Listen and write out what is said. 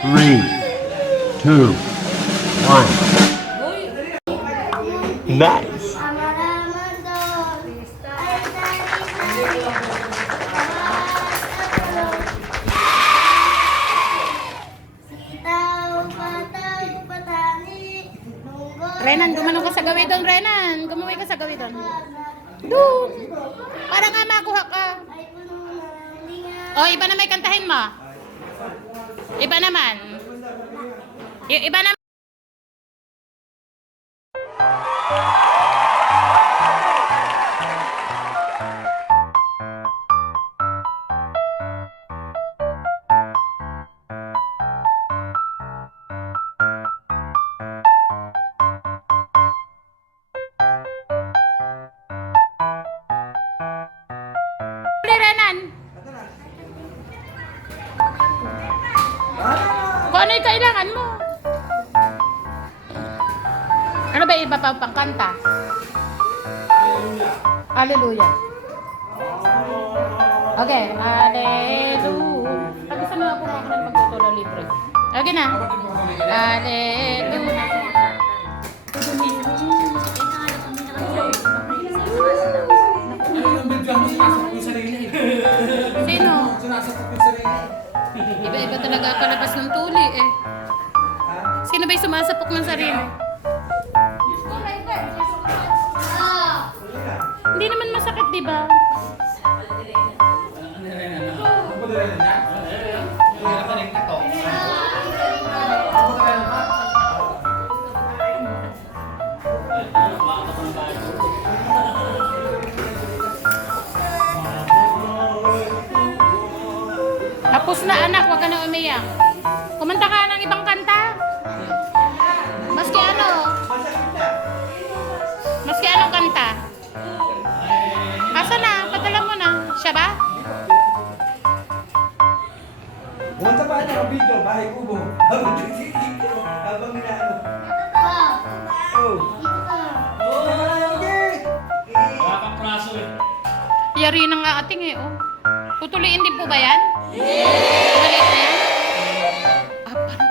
3, 2, 1. Nice. Renan, gumano ka sa gawi doon, Renan. Gumuwi ka sa gawi doon. Doon. Para nga makuha ka. O, iba na may kantahin mo. Iba naman. Iba naman. Renan. Kung ano yung kailangan mo. Ano ba iba pa pangkanta? Hallelujah. Okay, hallelujah. Pag isa mo ako ng pagtutulo libre. Okay na. Hallelujah. Sino? Iba-iba talaga palabas ng tuli eh. Sino ba'y sumasapok ng sarili? Hindi naman masakit, di ba? Tapos na anak, huwag ka na umiyak. Kumanta ka ng ibang kanta. Maski ano? Maski anong kanta? Asa na? Padala mo na. Siya ba? Kumanta pa niya ang video, bahay kubo. Habang inaano. Oh. Yari ng ating eh, oh. Tutuliin din po ba yan? Maliit na yan? Ah, parang